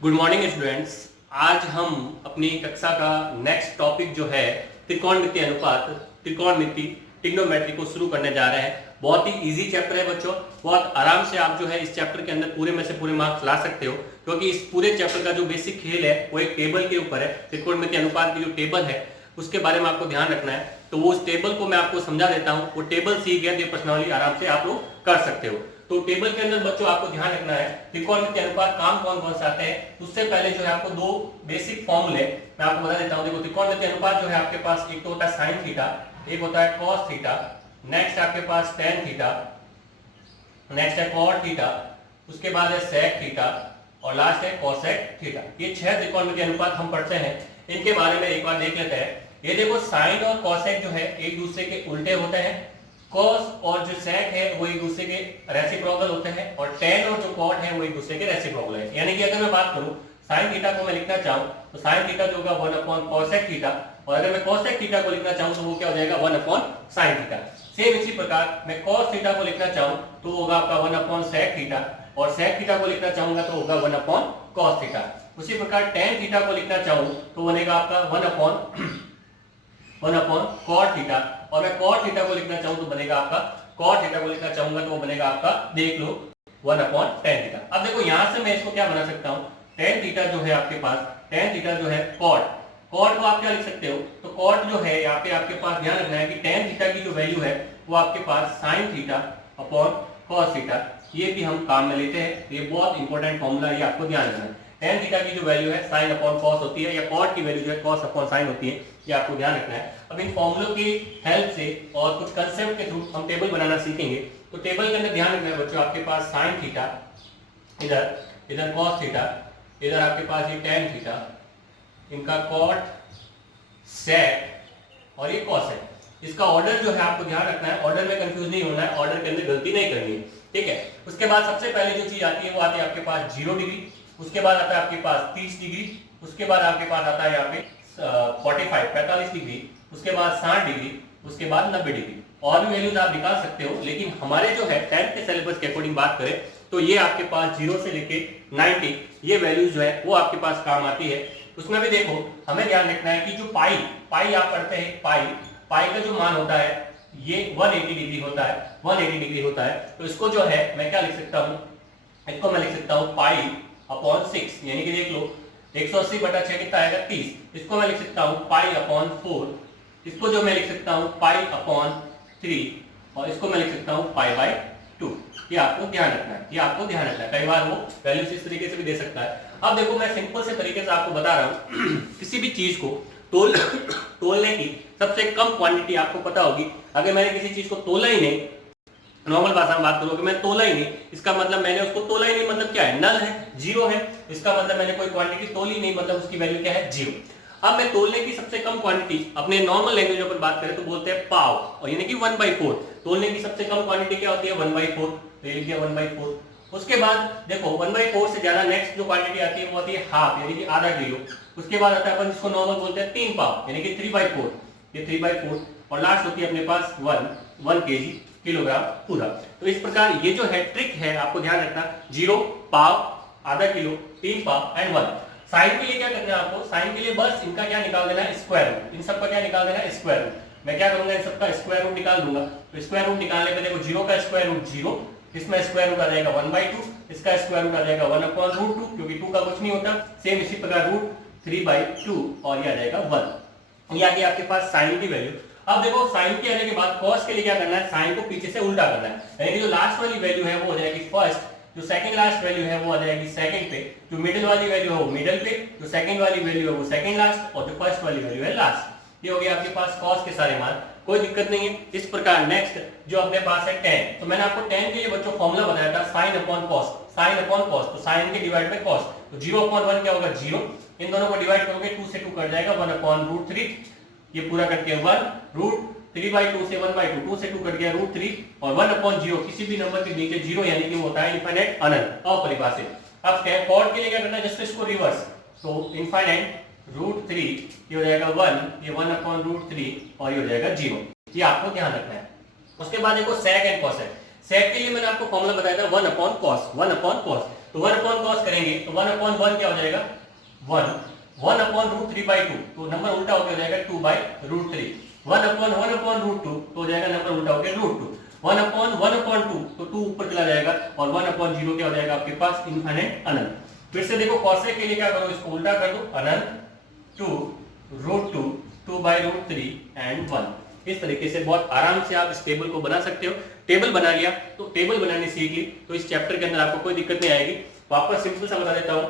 Good morning students. आज हम अपनी कक्षा का नेक्स्ट टॉपिक जो है त्रिकोणमिति अनुपात, त्रिकोणमिति, ट्रिग्नोमेट्री को शुरू करने जा रहे हैं। बहुत ही इजी चैप्टर है बच्चों, बहुत आराम से आप जो है इस चैप्टर के अंदर पूरे में से पूरे मार्क्स ला सकते हो, क्योंकि इस पूरे चैप्टर का जो बेसिक खेल है वो एक टेबल के ऊपर है। त्रिकोणमिति अनुपात की जो टेबल है उसके बारे में आपको ध्यान रखना है, तो वो उस टेबल को मैं आपको समझा देता हूँ। वो टेबल सीख गया तो प्रश्नावली आराम से आप लोग कर सकते हो। तो टेबल के अंदर बच्चों आपको ध्यान रखना है त्रिकोणमिति अनुपात काम कौन कौन से आते हैं। उससे पहले जो है आपको दो बेसिक फॉर्मूले मैं आपको बता देता हूं। देखो, त्रिकोणमिति अनुपात जो है आपके पास एक तो होता है साइन थीटा, एक होता है कॉस थीटा, नेक्स्ट आपके पास टेन थीटा, नेक्स्ट है कॉट थीटा, उसके बाद है सेक थीटा और लास्ट है कोसेक थीटा। ये 6 त्रिकोणमिति अनुपात हम पढ़ते हैं। इनके बारे में एक बार देख लेते हैं। ये देखो, साइन और कोसेक जो है एक दूसरे के उल्टे होते हैं, कॉस और जो सेक है वो एक दूसरे के रेसिप्रोकल होते हैं, और टेन और जो कॉट है वो एक दूसरे के रेसिप्रोकल है। यानी कि अगर मैं बात करूं साइन थीटा को मैं लिखना चाहूं तो साइन थीटा जो होगा 1/cosec थीटा, और अगर मैं cosec थीटा को लिखना चाहूं तो वो क्या हो जाएगा 1/sin थीटा। सेम इसी प्रकार मैं cos थीटा को लिखना चाहूं तो वो होगा आपका 1/sec थीटा, और sec थीटा को लिखना चाहूंगा तो होगा 1/cos थीटा। उसी प्रकार tan थीटा को लिखना चाहूं तो बनेगा आपका 1/cot थीटा, और मैं cot थीटा को लिखना चाहूं तो बनेगा आपका cot थीटा को लिखना चाहूंगा तो वो बनेगा आपका, देख लो, 1/tan थीटा। अब देखो यहां से मैं इसको क्या बना सकता हूं, tan थीटा जो है आपके पास, tan थीटा जो है cot को आप क्या लिख सकते हो, तो cot जो है यहाँ पे आपके पास ध्यान रखना है कि tan थीटा की जो वैल्यू है वो आपके पास sin theta upon cos theta, ये भी हम काम में लेते हैं। ये बहुत इंपॉर्टेंट फॉर्मूला है, ये आपको ध्यान रखना है। tan थीटा की जो वैल्यू है sin अपॉन cos होती है, या cot की वैल्यू जो है cos अपॉन sin होती है, ये आपको ध्यान रखना है। अब इन फॉर्मूलों की हेल्प से और कुछ कंसेप्ट के थ्रू हम टेबल बनाना सीखेंगे। तो टेबल के अंदर ध्यान रखना है बच्चों, आपके पास sin थीटा, इधर cos थीटा, इधर आपके पास ये tan थीटा, इनका cot, sec और ये cos है। इसका ऑर्डर जो है आपको ध्यान रखना है, ऑर्डर में कंफ्यूज नहीं होना है, ऑर्डर के अंदर गलती नहीं करनी है, ठीक है। उसके बाद सबसे पहले जो चीज आती है वो आती है आपके पास 0 डिग्री, उसके बाद आता है आपके पास 30 डिग्री, उसके बाद आपके पास आता है यहाँ पे 45 डिग्री, उसके बाद 60 डिग्री, उसके बाद 90 डिग्री। और भी वैल्यूज आप निकाल सकते हो, लेकिन हमारे जो है 10th के सिलेबस के अकॉर्डिंग बात करें तो ये आपके पास 0 से लेके 90 ये वैल्यूज जो है वो आपके पास काम आती है। उसमें भी देखो हमें ध्यान रखना है कि जो पाई आप पढ़ते हैं, पाई का जो मान होता है ये 180 डिग्री होता है, 180 डिग्री होता है। तो इसको जो है मैं क्या लिख सकता हूँ, इसको मैं लिख सकता हूँ पाई अपॉन 6, यानी कि देख लो 180/6 कितना आएगा 30। इसको मैं लिख सकता हूँ पाई अपॉन 4, इसको जो मैं लिख सकता हूँ पाई अपॉन 3, और इसको मैं लिख सकता हूँ पाई/2। ये आपको ध्यान रखना है, ये आपको ध्यान रखना है। कई बार वो वैल्यूज इस तरीके से भी दे सकता है। अब देखो मैं सिंपल से तरीके से आपको बता रहा हूँ किसी भी चीज को तोलने की सबसे कम क्वांटिटी आपको पता होगी। अगर मैंने किसी चीज को तोला ही नहीं, नॉर्मल भाषा में बात करूं कि मैं तोला ही नहीं, इसका मतलब मैंने उसको तोला ही नहीं, मतलब क्या है, नल है, 0 है। इसका मतलब मैंने कोई क्वांटिटी तोली नहीं, मतलब उसकी वैल्यू क्या है, 0। अब मैं तोलने की सबसे कम क्वांटिटी अपने नॉर्मल लैंग्वेज में बात करें तो बोलते हैं पाव, और यानी कि 1/4। तोलने की सबसे कम क्वांटिटी क्या होती है, 1/4, तो ये लिख दिया 1/4। उसके बाद देखो 1/4 से ज्यादा नेक्स्ट जो क्वांटिटी आती है वो आती है हाफ, यानी कि आधा किलो। उसके बाद आता है अपन जिसको नॉर्मल बोलते हैं 3 पाव, यानी कि 3/4, ये 3/4, और लास्ट होती है अपने पास 1 kg, किलोग्राम पूरा। तो इस प्रकार ये जो है ट्रिक है, आपको ध्यान रखना, 0, पाव, आधा किलो, 3 पाव एंड 1। साइन के लिए क्या करना है आपको, साइन के लिए बस इनका क्या निकाल देना है, स्क्वायर रूट। इन सब का क्या निकाल देना है, स्क्वायर रूट। मैं क्या करूंगा, इन सबका स्क्वायर रूट निकाल दूंगा। तो स्क्वायर रूट निकालने पे देखो 0 का स्क्वायर रूट 0, इसमें स्क्वायर रूट आ जाएगा 1/2, इसका स्क्वायर रूट आ जाएगा 1/√2, क्योंकि 2 का कुछ नहीं होता। सेम इसी प्रकार रूट 3/2, और ये आ जाएगा 1। ये आ गया आपके पास साइन की वैल्यू। अब देखो साइन के आने के बाद कॉस के लिए क्या करना है, साइन को पीछे से उल्टा करना है, यानी कि जो लास्ट वाली वैल्यू है वो हो जाएगी फर्स्ट, जो सेकंड लास्ट वैल्यू है वो आ जाएगी सेकंड पे, जो मिडिल वाली वैल्यू है वो मिडिल पे, जो सेकंड वाली वैल्यू है वो सेकंड लास्ट, और जो फर्स्ट वाली वैल्यू है लास्ट। ये हो गया आपके पास कॉस के सारे मान, कोई दिक्कत नहीं है। इस प्रकार नेक्स्ट जो अपने पास है tan, तो मैंने आपको tan के लिए बच्चों फॉर्मूला बताया था sin upon cos, sin upon cos, तो sin के डिवाइड बाय cos, तो 0/1 क्या होगा 0, इन दोनों को डिवाइड करोगे 2 से 2 कट जाएगा, 1/√3, ये पूरा करके 1 रूट 3/2 से 1/2, 2 से 2 कट गया √3, और 1/0 किसी भी नंबर के नीचे 0, यानी कि वो होता है इनफाइनाइट, अनंत, अपरिभाषित। अब कॉट के लिए क्या करना है, जस्ट इसको रिवर्स, तो इनफाइनाइट √3, ये हो जाएगा 1, ये 1/√3, और ये हो जाएगा 0। ये आपको ध्यान रखना है। उसके बाद देखो सेक एंड कॉसेक। सेक के लिए मैंने आपको फॉर्मूला बताया था 1/cos, 1/cos। तो 1 अपॉन कॉस करेंगे तो 1 अपॉन 1 क्या हो जाएगा 1 अपॉन रूट 3 बाई 2, तो नंबर उल्टा होकर हो जाएगा 2 बाई रूट 3। 1 अपॉन रूट 2 तो हो जाएगा नंबर उल्टा होकर रूट 2। 1 अपॉन 2 तो 2 ऊपर चला जाएगा और 1 अपॉन 0 क्या हो जाएगा आपके पास इनफिनिट अनंत। फिर से देखो कॉसेक के लिए क्या करो, इसको उल्टा कर दो, अनंत 2 रूट 2 बाई रूट 3 एंड 1। इस तरीके से बहुत आराम से आप इस टेबल को बना सकते हो। टेबल बना लिया तो टेबल बनाने सीख ली तो इस चैप्टर के अंदर आपको कोई दिक्कत नहीं आएगी। वापस सिंपल सा बता देता हूं,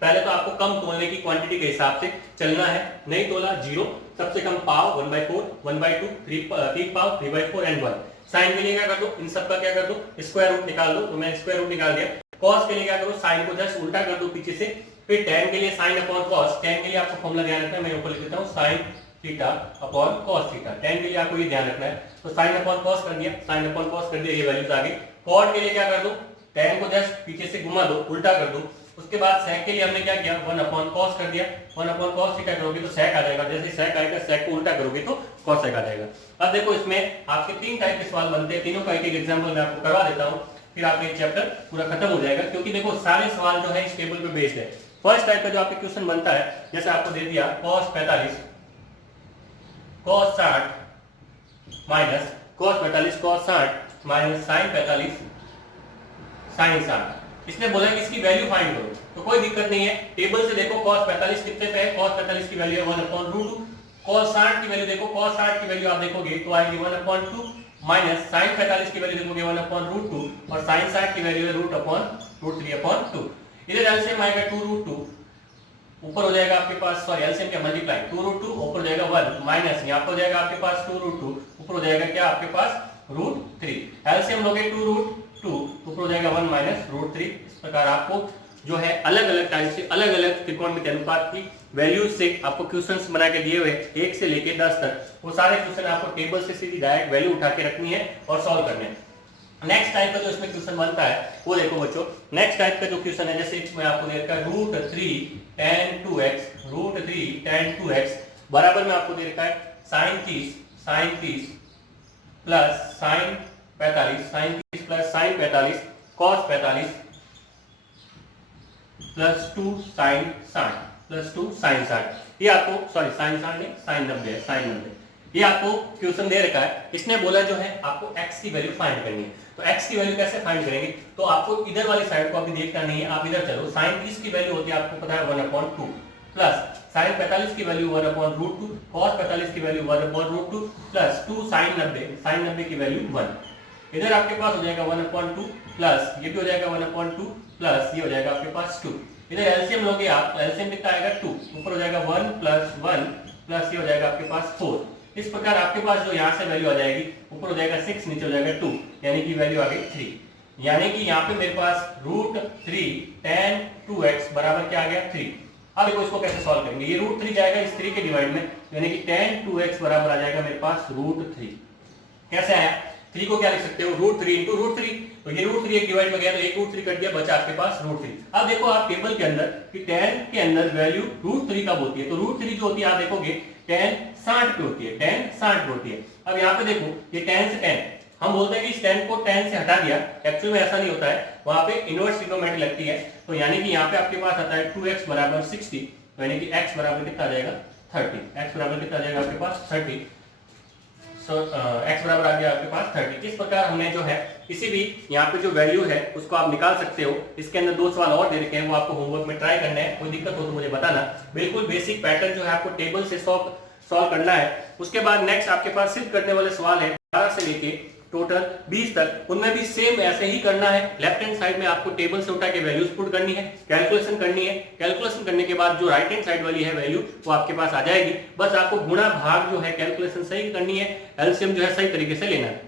पहले तो आपको कम तोलने की क्वांटिटी के हिसाब से चलना है। नहीं तोला 0, सबसे कम पाव 1/4, 1/2, 3 पाव 3/4 एंड 1। साइन के लिए क्या कर दो, इन सब का क्या कर दो, स्क्वायर रूट निकाल दो, तो मैं स्क्वायर रूट निकाल दिया। कॉस के लिए क्या करो, साइन को जस्ट उल्टा कर दो पीछे से। फिर tan के लिए साइन अपॉन कॉस, tan के लिए आपको फॉर्मूला ध्यान रखना है, मैं ऊपर लिख देता हूं sine theta upon cos theta. tan के लिए आपको ये ध्यान रखना है, तो साइन अपॉन कॉस कर दिया, साइन अपॉन कॉस कर दिया, ये वैल्यूज आ गई। कॉट के लिए क्या कर दो, tan को जस्ट पीछे से घुमा दो, उल्टा कर दो। उसके बाद sec के लिए हमने क्या किया, 1 अपॉन कॉस कर दिया। 1 अपॉन कॉस थीटा करोगे तो sec आ जाएगा, जैसे sec आएगा sec को उल्टा करोगे तो cosec आ जाएगा। अब देखो इसमें आपके 3 टाइप के सवाल बनते हैं, तीनों का एक एग्जांपल मैं आपको करवा देता हूं, फिर आपका ये चैप्टर पूरा खत्म हो जाएगा। क्योंकि देखो सारे सवाल जो है इस टेबल पे बेस्ड है। फर्स्ट टाइप का जो आपके क्वेश्चन बनता है, जैसे आपको दे दिया cos 45 cos 60 minus cos 45 cos 60 minus sin 45 sin 60। इसने बोला कि इसकी वैल्यू फाइंड करो, तो कोई दिक्कत नहीं है। टेबल से देखो cos 45 कितने पे है, cos 45 की वैल्यू है 1/√2। cos 60 की वैल्यू देखो, cos 60 की वैल्यू आप देखोगे तो आएगी 1/2 माइनस sin 45 की वैल्यू देखोगे 1/√2 और sin 60 की वैल्यू है √3/2। इधर एलसीएम आएगा 2√2, ऊपर हो जाएगा आपके पास, सॉरी एलसीएम क्या मल्टीप्लाई, 2√2 ऊपर हो जाएगा 1 माइनस यहाँ पर हो जाएगा आपके पास 2√2, ऊपर हो जाएगा क्या आपके पास √3। एलसीएम लोगे 2√2 ऊपर हो जाएगा 1 माइनस √3। इस प्रकार आपको जो है अलग अलग टाइप से अलग अलग त्रिकोणमिति अनुपात की वैल्यूज से आपको क्वेश्चंस बना के दिए हुए 1 से लेके 10 तक, वो सारे क्वेश्चन आपको टेबल से सीधी डायरेक्ट वैल्यू उठा के रखनी है और सॉल्व करने हैं। नेक्स्ट टाइप का जो इसमें क्वेश्चन बनता है वो देखो बच्चों, नेक्स्ट टाइप का जो क्वेश्चन है, जैसे इसमें आपको दे रखा है √3 tan 2x बराबर में आपको दे रखा है sin 30 plus sin 45 cos 45 plus 2 sin 60। ये आपको सॉरी sin 60 नहीं sin 90 है, sin 90। ये आपको क्वेश्चन दे रखा है, इसने बोला जो है आपको x की वैल्यू फाइंड करनी है। तो x की वैल्यू कैसे फाइंड करेंगे, तो आपको इधर वाली साइड को अभी देखना नहीं है, आप इधर चलो। sin 30 की वैल्यू होती है आपको पता है 1/2 प्लस sin 45 की वैल्यू 1/√2, cos 45 की वैल्यू 1/√2 प्लस 2 sin 90 की वैल्यू 1। इधर आपके पास हो जाएगा 1/2 प्लस ये भी हो जाएगा 1/2 प्लस ये हो जाएगा आपके पास 2। इधर एलसीएम लोगे आप, एलसीएम कितना आएगा 2, ऊपर हो जाएगा 1 प्लस 1 प्लस ये हो जाएगा आपके पास 4। इस प्रकार आपके पास जो यहाँ से वैल्यू आ जाएगी, ऊपर हो जाएगा 6 नीचे हो जाएगा 2, यानी कि वैल्यू आ गई 3। यानी कि यहाँ पे मेरे पास √3 tan 2x बराबर क्या आ गया 3। अब देखो इसको कैसे सॉल्व करेंगे, ये √3 जाएगा इस 3 के डिवाइड में, यानी कि tan 2x बराबर आ जाएगा मेरे पास √3। कैसे आया, 3 को क्या लिख सकते हो √3 into √3, तो ये √3 एक डिवाइड में गया तो एक √3 कट दिया, बचा आपके पास √3। अब देखो आप टेबल के अंदर कि tan के अंदर वैल्यू √3 कब होती है, तो √3 जो होती है आप देखोगे tan 60 पे होती है, tan 60 पे होती है। अब यहाँ पे देखो ये tan से tan, हम बोलते हैं कि इस tan को tan से हटा दिया, एक्चुअल में ऐसा नहीं होता है, वहां पे इनवर्स ट्रिग्नोमेट्री लगती है। तो यानी कि यहाँ पे आपके पास आता है 2x बराबर 60, तो यानी कि x बराबर कितना आ जाएगा 30, x बराबर कितना आ जाएगा आपके पास 30। x बराबर आ गया आपके पास 30। इस प्रकार हमने जो है किसी भी यहाँ पे जो वैल्यू है उसको आप निकाल सकते हो। इसके अंदर 2 सवाल और दे रखे हैं, वो आपको होमवर्क में ट्राई करना है, कोई दिक्कत हो तो मुझे बताना। बिल्कुल बेसिक पैटर्न जो है आपको टेबल से सॉल्व करना है। उसके बाद नेक्स्ट आपके पास सिर्फ करने वाले सवाल है 12 से लेके टोटल 20 तक, उनमें भी सेम ऐसे ही करना है। लेफ्ट हैंड साइड में आपको टेबल से उठा के वैल्यूज पुट करनी है, कैलकुलेशन करनी है। कैलकुलेशन करने के बाद जो राइट हैंड साइड वाली है वैल्यू वो आपके पास आ जाएगी। बस आपको गुणा भाग जो है कैलकुलेशन सही करनी है, एलसीएम जो है सही तरीके से लेना है।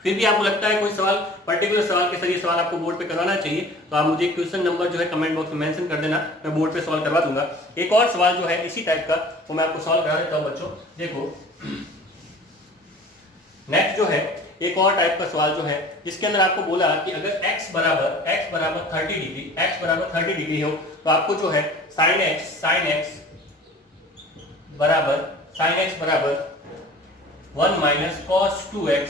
फिर भी आपको लगता है कोई सवाल पर्टिकुलर सवाल के सही सवाल आपको बोर्ड पे करवाना चाहिए, तो आप मुझे क्वेश्चन नंबर जो है कमेंट बॉक्स में मेंशन कर देना, मैं बोर्ड पे सॉल्व करवा दूंगा। एक और सवाल जो है इसी टाइप का वो मैं आपको सॉल्व करा देता हूँ बच्चों। देखो नेक्स्ट जो है एक और टाइप का सवाल जो है जिसके अंदर आपको बोला कि अगर x बराबर 30 डिग्री हो तो आपको जो है sin x बराबर 1 माइनस cos 2x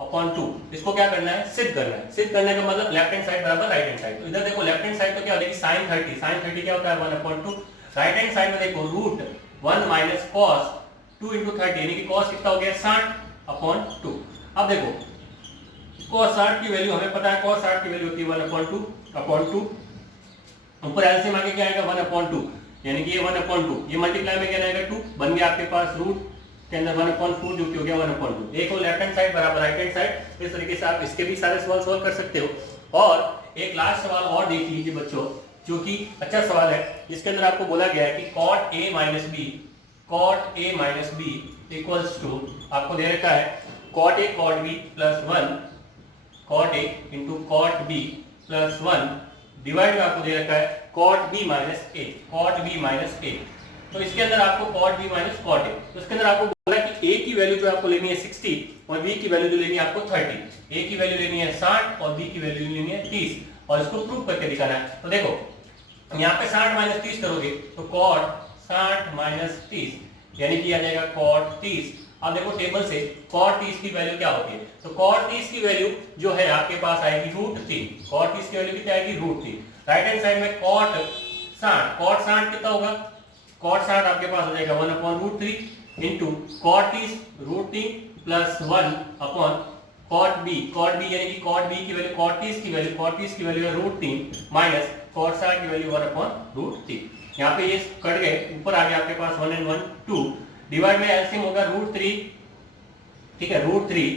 अपॉन 2। इसको क्या करना है, सिद्ध करना है। सिद्ध करने का मतलब लेफ्ट हैंड साइड बराबर राइट हैंड साइड। तो इधर देखो लेफ्ट हैंड साइड तो क्या हो जाएगी sin 30, sin 30 क्या होता है 1/2। राइट हैंड साइड में देखो रूट 1 माइनस cos 2 into 30 यानी कि cos कितना हो गया 60/2। अब देखो cos 60 की वैल्यू हमें पता है, cos 60 की वैल्यू होती है 1/2। ऊपर एलसीएम आके क्या आएगा 1/2 यानी कि ये 1/2, ये मल्टीप्लाई में क्या रहेगा 2, बन गया आपके पास रूट के अंदर 1/4 जो कि हो गया 1/2। एक और लेफ्ट हैंड साइड बराबर राइट हैंड साइड। इस तरीके से आप इसके भी सारे सवाल सॉल्व कर सकते हो। और एक लास्ट सवाल और देख लीजिए बच्चों, जो कि अच्छा सवाल है, जिसके अंदर आपको बोला गया है कि cot a minus b equals to, आपको दे रखा है cot a cot b plus 1, cot a इंटू cot b प्लस 1 डिवाइड में आपको दे रखा है cot b माइनस a। तो इसके अंदर आपको cot b minus cot a, तो इसके अंदर आपको बोला कि a की वैल्यू जो आपको लेनी है 60 और b की वैल्यू जो लेनी है आपको 30। a की वैल्यू लेनी है 60 और b की वैल्यू लेनी है 30 और इसको प्रूव करके दिखाना है। तो देखो यहाँ पे 60 माइनस 30 करोगे तो cot 60 माइनस 30 यानी कि आ जाएगा cot 30। अब देखो टेबल से cot 30 की वैल्यू क्या होती है, तो cot 30 की वैल्यू जो है आपके पास आएगी √3। cot 30 की वैल्यू कितनी आएगी √3। राइट हैंड साइड में cot 60 कितना होगा, cot 60 आपके पास हो जाएगा 1/√3 into cot 30 √3 plus 1 upon cot b यानी कि cot b की वैल्यू cot 30 की वैल्यू है √3 माइनस cot 60 की वैल्यू 1/√3। यहाँ पे ये कट गए, ऊपर आ गया आपके पास 1 and 1 2, डिवाइड में एलसीएम होगा √3, ठीक है, √3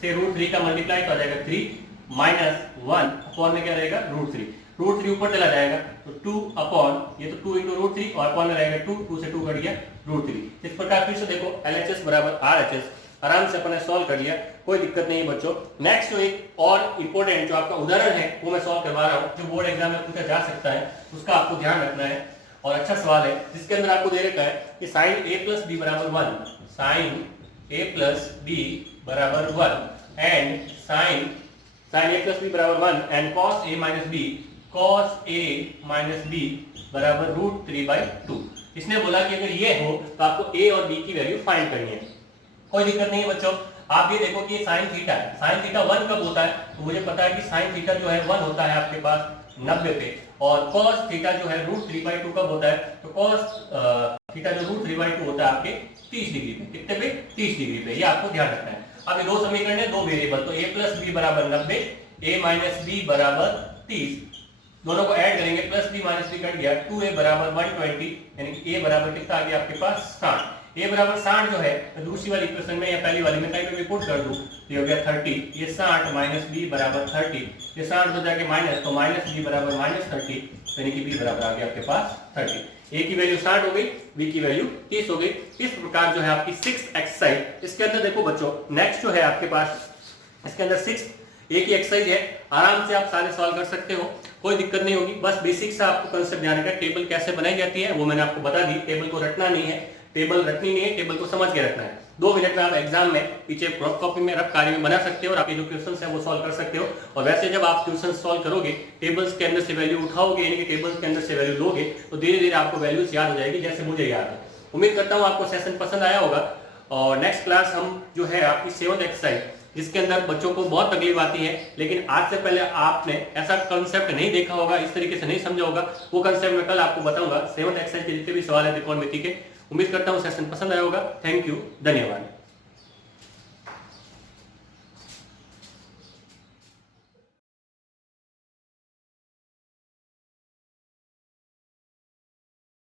से √3 का मल्टीप्लाई तो आ जाएगा 3 माइनस 1 अपॉन में क्या रहेगा √3 ऊपर चला जाएगा तो 2 अपॉन, ये तो 2 इंटू √3 और अपॉन में रहेगा 2 से 2 कट गया √3। इस प्रकार फिर से देखो LHS बराबर RHS आराम से अपने सॉल्व कर लिया, कोई दिक्कत नहीं है बच्चों। नेक्स्ट जो एक और इंपॉर्टेंट जो आपका उदाहरण है वो मैं सॉल्व करवा रहा हूँ, जो बोर्ड एग्जाम में पूछा जा सकता है, उसका आपको ध्यान रखना है। और अच्छा सवाल है जिसके अंदर आपको दे रखा है कि sin a plus b बराबर 1, sin a plus b बराबर 1 and sin a plus b बराबर 1 and cos a minus b बराबर √3/2। इसने बोला कि अगर ये हो तो आपको a और b की वैल्यू फाइंड करनी है। कोई दिक्कत नहीं है बच्चों। आप ये देखो कि sin थीटा है, sin थीटा 1 कब होता है, तो मुझे पता है कि sin थीटा जो है 1 होता है आपके पास 90 पे, और cos थीटा जो है √3/2 कब होता है, तो cos थीटा जो √3/2 होता है आपके 30 डिग्री पे, कितने पे 30 डिग्री पे, ये आपको ध्यान रखना है। अब ये दो समीकरण है, दो वेरिएबल, तो a प्लस बी बराबर 90, a माइनस बी बराबर 30, दोनों को ऐड करेंगे, plus B minus B cut गया, 2a बराबर 120 यानी कि a बराबर कितना आ गया आपके पास 60। a बराबर 60 जो है तो दूसरी वाली इक्वेशन में या पहली वाली में कहीं पे पुट कर दूं तो ये हो गया 30, ये 60 माइनस b बराबर 30, ये 60 हो जाके माइनस, तो माइनस b बराबर -30 यानी कि b बराबर आ गया आपके पास 30। a की वैल्यू 60 हो गई, b की वैल्यू 30 हो गई। इस प्रकार जो है आपकी 6th एक्सरसाइज, इसके अंदर देखो बच्चों नेक्स्ट जो है आपके पास इसके अंदर 6 एक ही एक्सरसाइज है, आराम से आप सारे सॉल्व कर सकते हो, कोई दिक्कत नहीं होगी। बस बेसिक से आपको कंसेप्ट ध्यान रखना, टेबल कैसे बनाई जाती है वो मैंने आपको बता दी। टेबल को रटना नहीं है, टेबल रटनी नहीं है, टेबल को समझ के रखना है। 2 मिनट में आप एग्जाम में पीछे रफ कॉपी में रफ कार्य में बना सकते हो और आपके जो क्वेश्चंस है वो सॉल्व कर सकते हो। और वैसे जब आप क्वेश्चन सॉल्व करोगे, टेबल्स के अंदर से वैल्यू उठाओगे यानी कि टेबल्स के अंदर से वैल्यू लोगे, तो धीरे धीरे आपको वैल्यूज याद हो जाएगी, जैसे मुझे याद है। उम्मीद करता हूँ आपको सेशन पसंद आया होगा। और नेक्स्ट क्लास हम जो है आपकी 7th एक्सरसाइज, जिसके अंदर बच्चों को बहुत तकलीफ आती है, लेकिन आज से पहले आपने ऐसा कंसेप्ट नहीं देखा होगा, इस तरीके से नहीं समझा होगा, वो कंसेप्ट मैं कल आपको बताऊंगा। 7th एक्सरसाइज के जितने भी सवाल है त्रिकोणमिति के, उम्मीद करता हूँ सेशन पसंद आया होगा। थैंक यू, धन्यवाद।